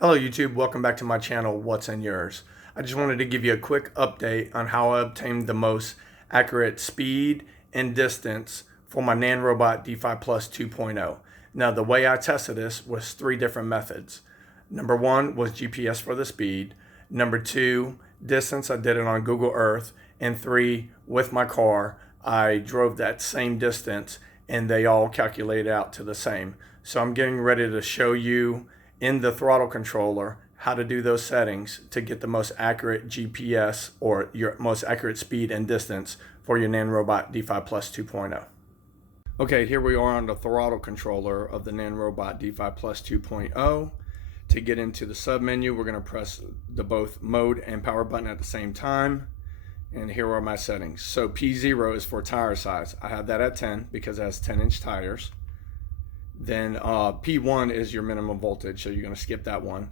Hello YouTube, welcome back to my channel, What's in Yours. I just wanted to give you a quick update on how I obtained the most accurate speed and distance for my Nanrobot D5 Plus 2.0. Now the way I tested this was three different methods. Number one was GPS for the speed. Number two, distance, I did it on Google Earth. And three, with my car, I drove that same distance and they all calculated out to the same. So I'm getting ready to show you in the throttle controller how to do those settings to get the most accurate GPS or your most accurate speed and distance for your Nanrobot D5 Plus 2.0. Okay, here we are on the throttle controller of the Nanrobot D5 Plus 2.0. To get into the sub menu, we're going to press the both mode and power button at the same time. And here are my settings. So P0 is for tire size. I have that at 10 because it has 10-inch tires. Then P1 is your minimum voltage, so you're going to skip that one.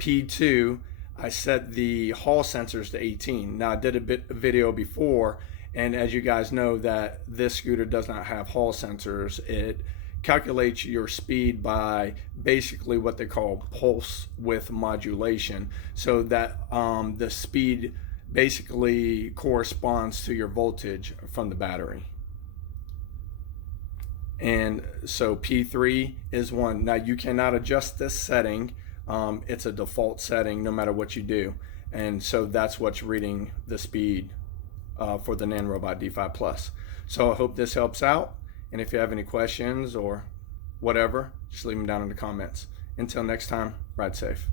P2, I set the hall sensors to 18. Now I did a video before, and as you guys know that this scooter does not have hall sensors. It calculates your speed by basically what they call pulse width modulation, so that the speed basically corresponds to your voltage from the battery. And so P3 is 1. Now you cannot adjust this setting. It's a default setting no matter what you do. And so that's what's reading the speed for the Nanrobot D5 Plus. So I hope this helps out. And if you have any questions or whatever, just leave them down in the comments. Until next time, ride safe.